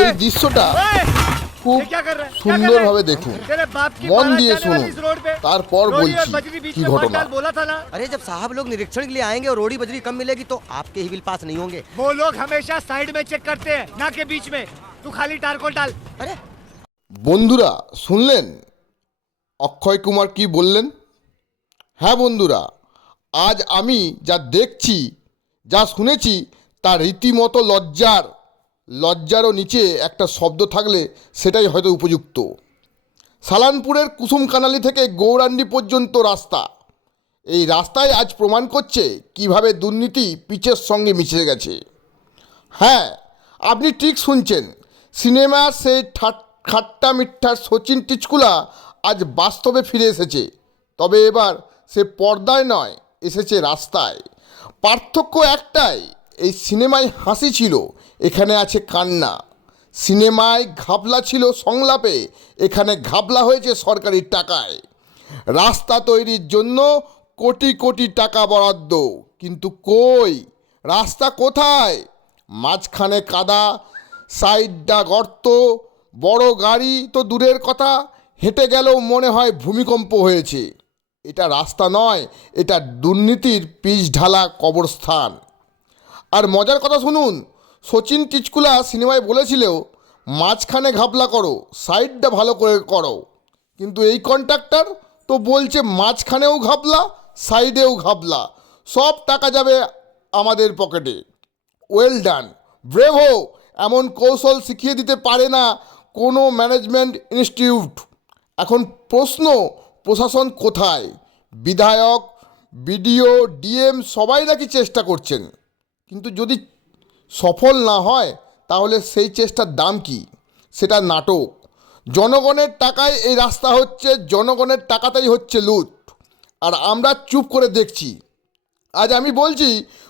এই দৃশ্যটা খুব ये क्या कर रहा है? क्या कर সুন্দরভাবে रहा है? দেখুন तेरे बाप की মন बारात দিয়ে जाने वाली শুনুন इस रोड पे তারপর रोड़ी और বলছি बजरी बीच কি में मत ঘটনা डाल, बोला था ना अरे जब साहब लोग निरीक्षण के लिए आएंगे और रोड़ी बजरी कम मिलेगी तो आपके ही बिल पास नहीं होंगे वो लोग हमेशा साइड में चेक करते हैं ना के बीच में तू खाली टारकोल डाल अरे বন্ধুরা শুনলেন অক্ষয় কুমার কি বললেন হ্যাঁ বন্ধুরা আজ আমি যা দেখছি যা শুনেছি তা রীতিমতো লজ্জার লজ্জারও নিচে একটা শব্দ থাকলে সেটাই হয়তো উপযুক্ত। সালানপুরের কুসুম কানালি থেকে গৌরান্ডি পর্যন্ত রাস্তা। এই রাস্তায় আজ প্রমাণ করছে কীভাবে দুর্নীতি পিচের সঙ্গে মিশে গেছে। হ্যাঁ আপনি ঠিক শুনছেন। সিনেমার সেই খাট্টা মিঠ্টার সচিন টিচকুলা আজ বাস্তবে ফিরে এসেছে। তবে এবার সে পর্দায় নয়, এসেছে রাস্তায়। পার্থক্য একটাই এই সিনেমায় হাসি ছিল, এখানে আছে কান্না। সিনেমায় ঘাবলা ছিল সংলাপে, এখানে ঘাবলা হয়েছে সরকারি টাকায়। রাস্তা তৈরির জন্য কোটি কোটি টাকা বরাদ্দ, কিন্তু কই? রাস্তা কোথায়? মাঝখানে কাদা, সাইডটা গর্ত, বড় গাড়ি তো দূরের কথা, হেঁটে গেলেও মনে হয় ভূমিকম্প হয়েছে। এটা রাস্তা নয়, এটা দুর্নীতির পিচ ঢালা কবরস্থান। আর মজার কথা শুনুন, সচিন টিচকুলা সিনেমায় বলেছিল মাঝখানে ঘাবলা করো, সাইডটা ভালো করে করো। কিন্তু এই কন্ট্রাক্টর তো বলছে মাঝখানেও ঘাবলা সাইডেও ঘাবলা সব টাকা যাবে আমাদের পকেটে। ওয়েল ডান ব্রেভো এমন কৌশল শিখিয়ে দিতে পারে না কোনো ম্যানেজমেন্ট ইনস্টিটিউট এখন প্রশ্ন, প্রশাসন কোথায়? বিধায়ক, বিডিও, ডিএম সবাই নাকি চেষ্টা করছেন? কিন্তু যদি সফল না হয়, তাহলে সেই চেষ্টার দাম কি? সেটা নাটক। জনগণের টাকায় এই রাস্তা হচ্ছে, জনগণের টাকাতেই হচ্ছে লুট। আর আমরা চুপ করে দেখছি। আজ আমি বলছি,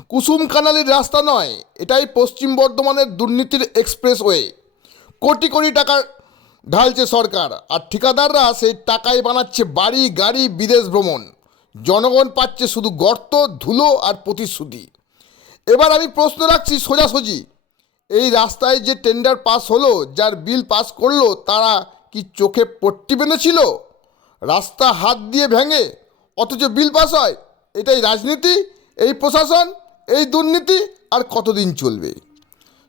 কুসুম কানালির রাস্তা নয়, এটাই পশ্চিম বর্ধমানের দুর্নীতির এক্সপ্রেসওয়ে কোটি কোটি টাকা ঢালছে সরকার, আর ঠিকাদাররা সেই টাকায় বানাচ্ছে বাড়ি, গাড়ি, বিদেশ ভ্রমণ। জনগণ পাচ্ছে শুধু গর্ত, ধুলো আর প্রতিশ্রুতি। এবার আমি প্রশ্ন রাখছি সোজাসুজি। এই রাস্তায় যে টেন্ডার পাস হলো, যার বিল পাস করল, তারা কি চোখে পট্টি বেঁধেছিল? রাস্তা হাত দিয়ে ভেঙে, অথচ বিল পাস হয়? এটাই রাজনীতি, এই প্রশাসন, এই দুর্নীতি, আর কতদিন চলবে?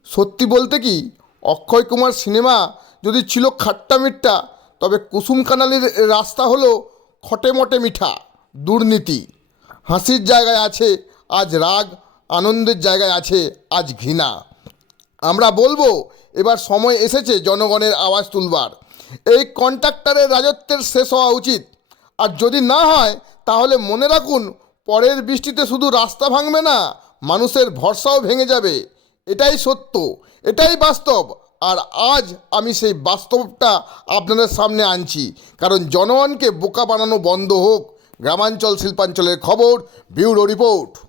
সত্যি বলতে কি, অক্ষয় কুমার সিনেমা যদি ছিল খাট্টা মিঠা তবে কুসুম কানালির রাস্তা হলো খটে মটে মিঠা, দুর্নীতি। হাসির জায়গায় আছে আজ রাগ আনন্দের জায়গায় আছে আজ ঘৃণা। আমরা বলব, এবার সময় এসেছে জনগণের আওয়াজ তুলবার। এই কন্ট্রাক্টরের রাজত্বের শেষ হওয়া উচিত। আর যদি না হয়, তাহলে মনে রাখুন, পরের বৃষ্টিতে শুধু রাস্তা ভাঙবে না, মানুষের ভরসাও ভেঙে যাবে। এটাই সত্য, এটাই বাস্তব। আর আজ আমি সেই বাস্তবটা আপনাদের সামনে আনছি। কারণ জনগণকে বোকা বানানো বন্ধ হোক। গ্রামাঞ্চল শিল্পাঞ্চলের খবর, ব্যুরো রিপোর্ট।